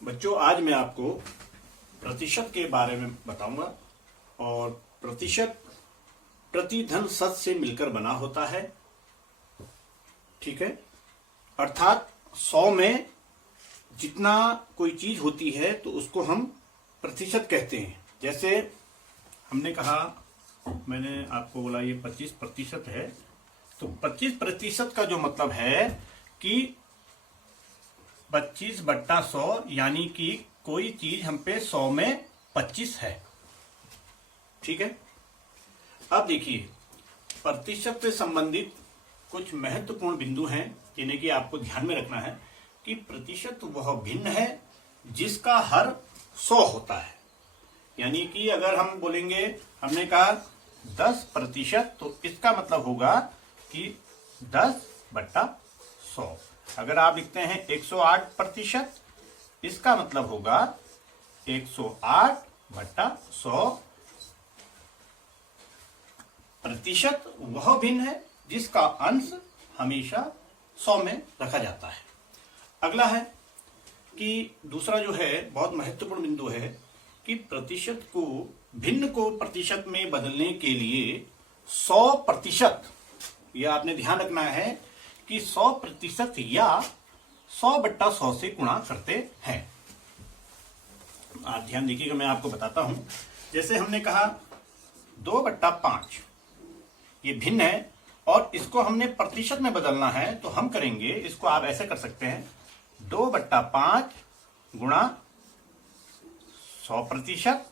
बच्चों, आज मैं आपको प्रतिशत के बारे में बताऊंगा। और प्रतिशत प्रतिधन शत से मिलकर बना होता है। ठीक है, अर्थात 100 में जितना कोई चीज होती है तो उसको हम प्रतिशत कहते हैं। जैसे हमने कहा, मैंने आपको बोला ये 25% है, तो 25% का जो मतलब है कि 25/100, यानी कि कोई चीज हम पे 100 में 25 है। ठीक है, अब देखिए, प्रतिशत से संबंधित कुछ महत्वपूर्ण बिंदु हैं जिन्हें कि आपको ध्यान में रखना है कि प्रतिशत वह भिन्न है जिसका हर 100 होता है। यानी कि अगर हम बोलेंगे, हमने कहा 10%, तो इसका मतलब होगा कि 10/100। अगर आप लिखते हैं 108%, इसका मतलब होगा 108/100। प्रतिशत वह भिन्न है जिसका अंश हमेशा 100 में रखा जाता है। अगला है कि दूसरा जो है बहुत महत्वपूर्ण बिंदु है कि प्रतिशत को भिन्न को प्रतिशत में बदलने के लिए 100%, यह आपने ध्यान रखना है कि 100% या 100/100 से गुणा करते हैं। आप ध्यान देखिएगा, मैं आपको बताता हूं। जैसे हमने कहा 2/5, ये भिन्न है और इसको हमने प्रतिशत में बदलना है, तो हम करेंगे, इसको आप ऐसे कर सकते हैं, 2/5 गुणा 100%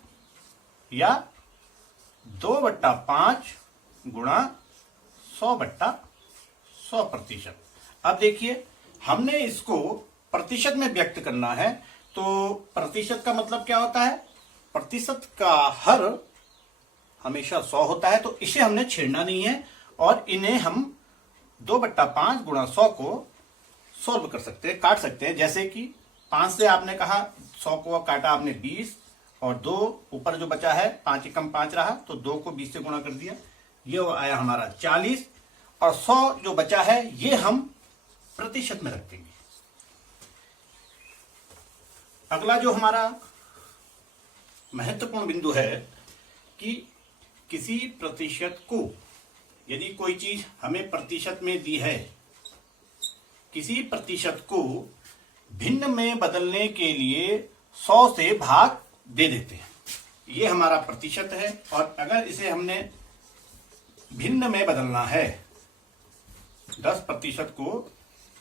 या 2/5 गुणा 100/100%। अब देखिए, हमने इसको प्रतिशत में व्यक्त करना है, तो प्रतिशत का मतलब क्या होता है? प्रतिशत का हर हमेशा 100 होता है, तो इसे हमने छेड़ना नहीं है और इन्हें हम 2/5 गुणा 100 को सॉल्व कर सकते हैं, काट सकते हैं। जैसे कि 5 से आपने कहा 100 को काटा आपने 20, और 2 ऊपर जो बचा है 5 एकम 5 रहा, तो 2 को 20 से गुणा कर दिया, ये आया हमारा 40, और 100 जो बचा है ये हम प्रतिशत में रख देंगे। अगला जो हमारा महत्वपूर्ण बिंदु है कि किसी प्रतिशत को, यदि कोई चीज हमें प्रतिशत में दी है, किसी प्रतिशत को भिन्न में बदलने के लिए 100 से भाग दे देते हैं, ये हमारा प्रतिशत है। और अगर इसे हमने भिन्न में बदलना है, 10% को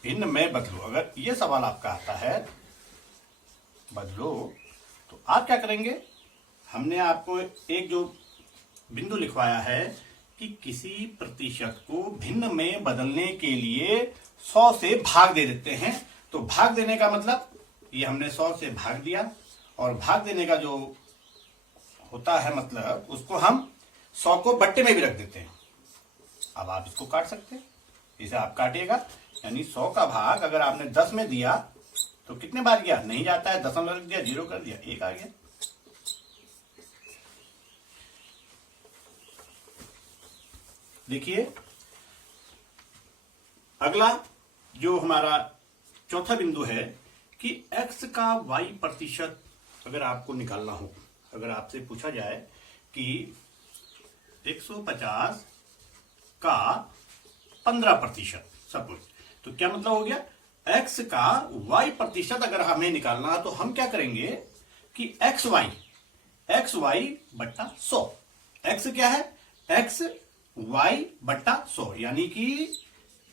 भिन्न में बदलो, अगर ये सवाल आपका आता है बदलो, तो आप क्या करेंगे? हमने आपको एक जो बिंदु लिखवाया है कि किसी प्रतिशत को भिन्न में बदलने के लिए 100 से भाग दे देते हैं। तो भाग देने का मतलब, ये हमने 100 से भाग दिया, और भाग देने का जो होता है मतलब, उसको हम 100 को बट्टे में भी रख देते हैं। अब आप इसको काट सकते हैं, इसे आप काटिएगा, यानी 100 का भाग अगर आपने 10 में दिया तो कितने बार गया? नहीं जाता है, दशमलव रख दिया, 0 कर दिया, 1 आ गया। देखिए, अगला जो हमारा चौथा बिंदु है कि x का y प्रतिशत अगर आपको निकालना हो, अगर आपसे पूछा जाए कि 150 का 15% सपोज, तो क्या मतलब हो गया? x का y प्रतिशत अगर हमें निकालना है तो हम क्या करेंगे कि xy बट्टा 100, x क्या है? xy/100, यानी कि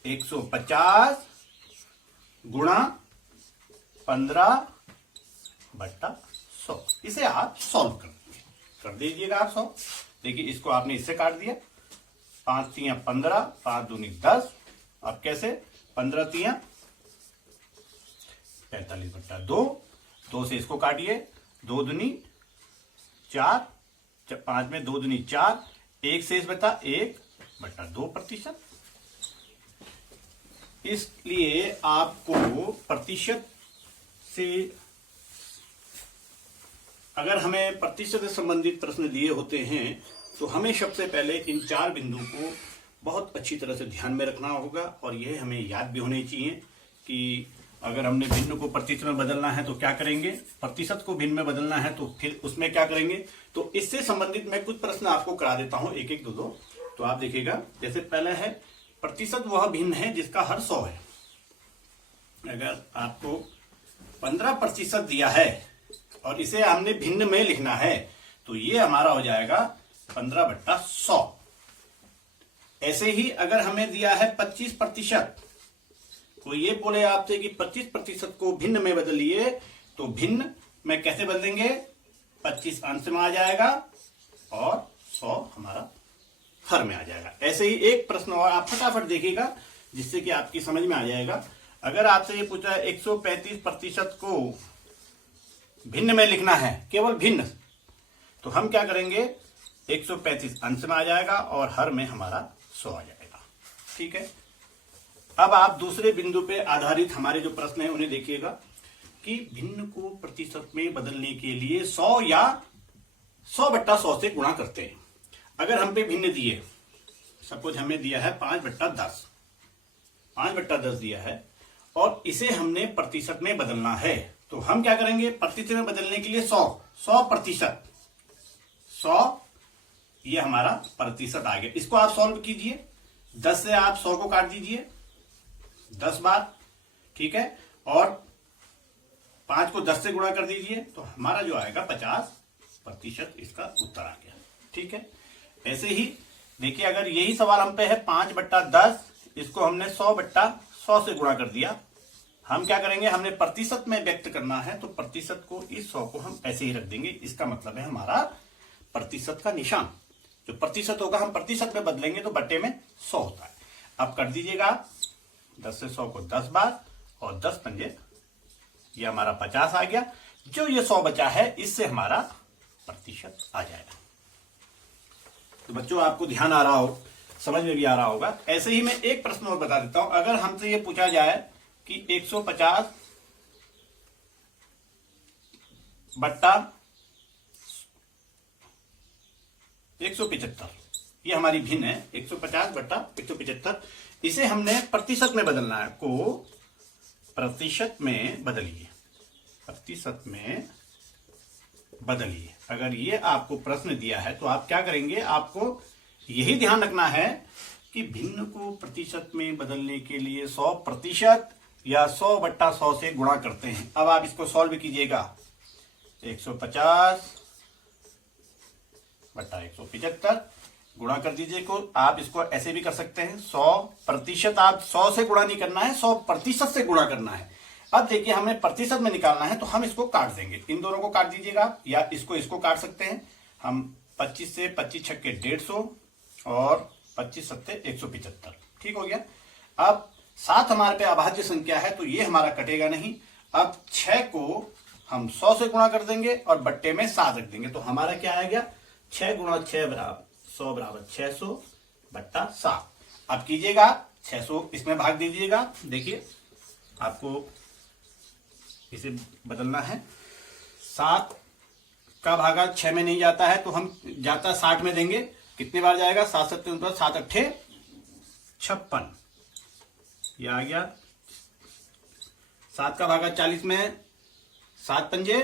150 गुणा 15/100। इसे आप सॉल्व कर दीजिएगा आप 100। देखिए, इसको आपने इससे काट दिया, 5 तियां 15, 5 दूनी 10। अब कैसे? 15 तियां 45/2, 2 से इसको काटिए, 2 दूनी 4, 5 में 2 दूनी 4, 1 शेष बचा 1/2%। इसलिए आपको प्रतिशत से, अगर हमें प्रतिशत से संबंधित प्रश्न दिए होते हैं तो हमें सबसे पहले इन 4 बिंदुओं को बहुत अच्छी तरह से ध्यान में रखना होगा, और यह हमें याद भी होने चाहिए कि अगर हमने भिन्न को प्रतिशत में बदलना है तो क्या करेंगे, प्रतिशत को भिन्न में बदलना है तो फिर उसमें क्या करेंगे। तो इससे संबंधित मैं कुछ प्रश्न आपको करा देता हूं, एक एक दो दो। तो आप देखिएगा, जैसे पहला है प्रतिशत वह भिन्न है जिसका हर 100 है। अगर आपको 15% दिया है और इसे हमने भिन्न में लिखना है तो ये हमारा हो जाएगा 15/100। ऐसे ही अगर हमें दिया है 25%, कोई ये बोले आपसे कि 25% को भिन्न में बदलिए, तो भिन्न में कैसे बदलेंगे, 25 अंश में आ जाएगा और 100 हमारा हर में आ जाएगा। ऐसे ही एक प्रश्न और आप फटाफट देखिएगा जिससे कि आपकी समझ में आ जाएगा। अगर आपसे ये पूछा है 135% को भिन्न में लिखना है, केवल भिन्न, तो हम क्या करेंगे, 135 अंश में आ जाएगा और हर में हमारा 100 आ जाएगा। ठीक है। अब आप दूसरे बिंदु पे आधारित हमारे जो प्रश्न है उन्हें देखिएगा कि भिन्न को प्रतिशत में बदलने के लिए 100 या 100/100 से गुणा करते हैं। अगर हम पे भिन्न दिए, सपोज हमें दिया है 5/10, 5/10 दिया है और इसे हमने प्रतिशत में बदलना है, तो हम क्या करेंगे, प्रतिशत में बदलने के लिए 100%, 100 ये हमारा प्रतिशत आ गया। इसको आप सॉल्व कीजिए, 10 से आप 100 को काट दीजिए 10 बार, ठीक है, और 5 को 10 से गुणा कर दीजिए, तो हमारा जो आएगा 50% इसका उत्तर आ गया। ठीक है। ऐसे ही देखिए, अगर यही सवाल हम पे है 5/10, इसको हमने 100/100 से गुणा कर दिया, हम क्या करेंगे, हमने प्रतिशत में व्यक्त करना है तो प्रतिशत को इस 100 को हम ऐसे ही रख देंगे। इसका मतलब है हमारा प्रतिशत का निशान जो प्रतिशत होगा हम प्रतिशत में बदलेंगे तो बट्टे में 100 होता है। अब कर दीजिएगा 10 से 100 को 10 बार और 10 पंजे, ये हमारा 50 आ गया। जो ये 100 बचा है इससे हमारा प्रतिशत आ जाएगा। तो बच्चों आपको ध्यान आ रहा हो, समझ में भी आ रहा होगा। ऐसे ही मैं एक प्रश्न और बता देता हूं। अगर हमसे ये पूछा जाए कि 150 बट्टा 175, ये हमारी भिन्न है 150/175, इसे हमने प्रतिशत में बदलना है, को प्रतिशत में बदलिए, प्रतिशत में बदलिए। अगर ये आपको प्रश्न दिया है तो आप क्या करेंगे, आपको यही ध्यान रखना है कि भिन्न को प्रतिशत में बदलने के लिए 100% या 100/100 से गुणा करते हैं। अब आप इसको सॉल्व कीजिएगा, 150/175 गुणा कर दीजिए को। आप इसको ऐसे भी कर सकते हैं, 100%, आप 100 से गुणा नहीं करना है, 100% से गुणा करना है। अब देखिए हमें प्रतिशत में निकालना है तो हम इसको काट देंगे, इन दोनों को काट दीजिएगा, या इसको काट सकते हैं हम। 25 से 25 छक्के 150 और 25 सत्ते 175, ठीक हो गया। अब 7 हमारे पे अभाज्य संख्या है तो ये हमारा कटेगा नहीं। अब 6 को हम 100 से गुणा कर देंगे और बट्टे में 7 रख देंगे, तो हमारा क्या आ गया, 6 × 6 बराबर 100 बराबर 600/7। अब कीजिएगा 600 इसमें भाग दीजिएगा। देखिए आपको इसे बदलना है, 7 का भागा 6 में नहीं जाता है तो हम जाता 60 में देंगे। कितनी बार जाएगा, 7 7 7 8 56, ये आ गया। 7 का भागा 40 में, 7 पंजे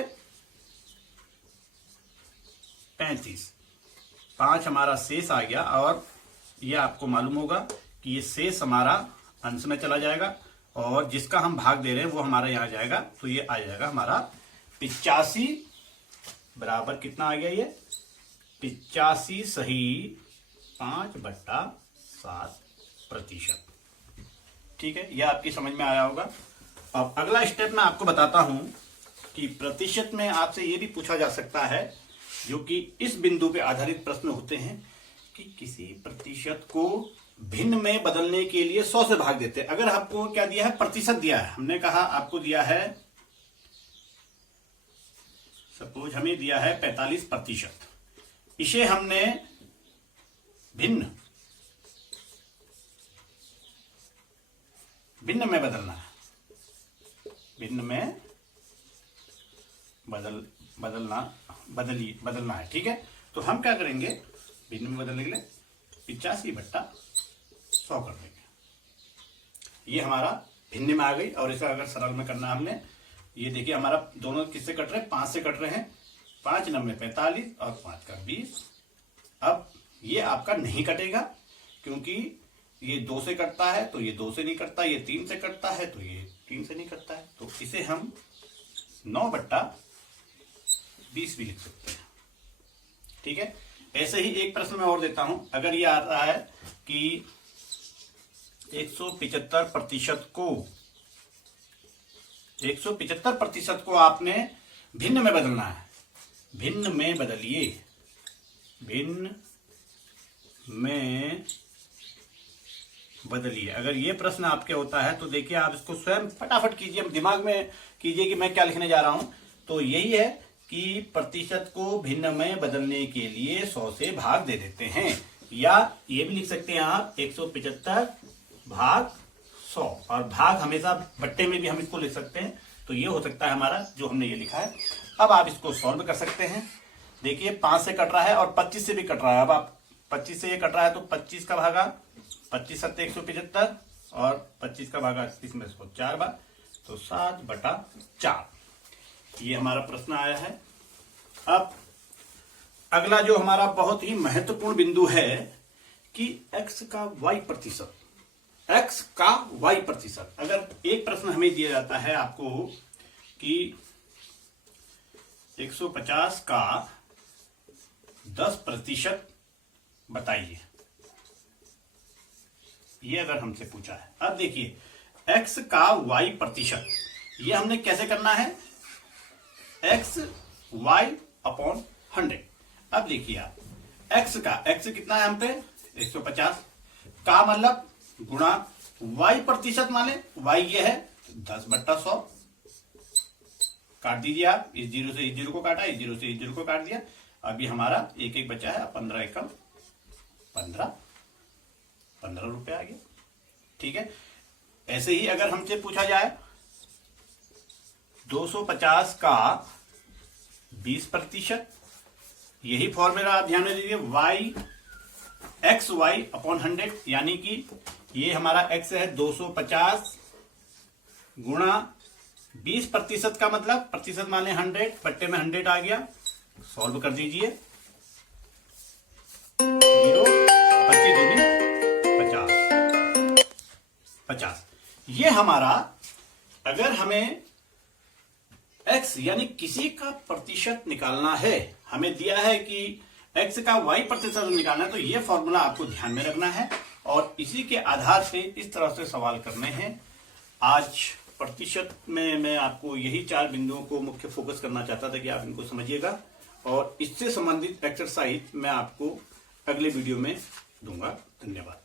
35, 5 हमारा शेष आ गया। और ये आपको मालूम होगा कि ये शेष हमारा अंश में चला जाएगा और जिसका हम भाग दे रहे हैं वो हमारा यहां जाएगा, तो ये आ जाएगा हमारा 85 बराबर कितना आ गया, ये 85 सही 5/7%। ठीक है, यह आपकी समझ में आया होगा। अब अगला स्टेप मैं आपको बताता हूं कि प्रतिशत में आपसे यह भी पूछा जा सकता है, जो कि इस बिंदु पे आधारित प्रश्न होते हैं, कि किसी प्रतिशत को भिन्न में बदलने के लिए 100 से भाग देते हैं। अगर आपको क्या दिया है, प्रतिशत दिया है, हमने कहा आपको दिया है, सपोज हमें दिया है 45%, इसे हमने भिन्न में बदलना है, भिन्न में बदलना है। ठीक है, तो हम क्या करेंगे, भिन्न में बदलने के लिए 85/100 कर देंगे। ये हमारा भिन्न में आ गई। और इसका अगर सरल में करना हमने, ये देखिए हमारा दोनों किससे कट रहे हैं, 5 से कट रहे हैं। 5 9 45 और 5 का 20। अब ये आपका नहीं कटेगा क्योंकि ये 2 से कटता है तो ये 2 से नहीं कटता, ये 3 से कटता है तो ये 3 से नहीं कटता है। तो इसे हम 9/20 भी लिख सकते हैं। ठीक है। ऐसे ही एक प्रश्न मैं और देता हूं। अगर ये आ रहा है कि 175% को आपने भिन्न में बदलना है। भिन्न में बदलिए, भिन्न में बदलिए। अगर ये प्रश्न आपके होता है तो देखिए आप इसको स्वयं फटाफट कीजिए, दिमाग में कीजिए कि मैं क्या लिखने जा रहा हूं। तो यही है कि प्रतिशत को भिन्न में बदलने के लिए 100 से भाग दे देते हैं, या ये भी लिख सकते हैं आप 175 भाग 100, और भाग हमेशा बट्टे में भी हम इसको लिख सकते हैं। तो ये हो सकता है हमारा जो हमने ये लिखा है। अब आप इसको सॉल्व कर सकते हैं। देखिए 5 से कट रहा है और 25 से भी कट रहा है। अब आप 25 से ये कट रहा है तो 25 का भागा 25 7 175 और 25 का भागा इसमें इसको 4 बार, तो 7/4। ये हमारा प्रश्न आया है। अब अगला जो हमारा बहुत ही महत्वपूर्ण बिंदु है कि x का y प्रतिशत, x का y प्रतिशत। अगर एक प्रश्न हमें दिया जाता है आपको कि 150 का 10% बताइए, ये अगर हमसे पूछा है। अब देखिए x का y प्रतिशत, ये हमने कैसे करना है, x y/100। अब देखिए आप x का, x कितना है हम पे 150 का मतलब गुणा y प्रतिशत माने y ये है 10/100। काट दीजिए आप, इस 0 से इस 0 को काटा, इस 0 से इस 0 को काट दिया। अभी हमारा 1 1 बचा है, 15 एकम 15 रुपए आ गया। ठीक है। ऐसे ही अगर हमसे पूछा जाए 250 का 20%, यही फॉर्मूला आप ध्यान में दीजिए, xy/100, यानी कि ये हमारा x है 250 गुणा 20% का मतलब प्रतिशत माने 100, बट्टे में 100 आ गया। सॉल्व कर दीजिए, 0 25 दूनी 50। ये हमारा, अगर हमें x यानी किसी का प्रतिशत निकालना है, हमें दिया है कि x का y प्रतिशत निकालना है, तो ये फॉर्मूला आपको ध्यान में रखना है और इसी के आधार से इस तरह से सवाल करने हैं। आज प्रतिशत में मैं आपको यही 4 बिंदुओं को मुख्य फोकस करना चाहता था कि आप इनको समझिएगा, और इससे संबंधित एक्सरसाइज मैं आपको अगले वीडियो में दूंगा। धन्यवाद।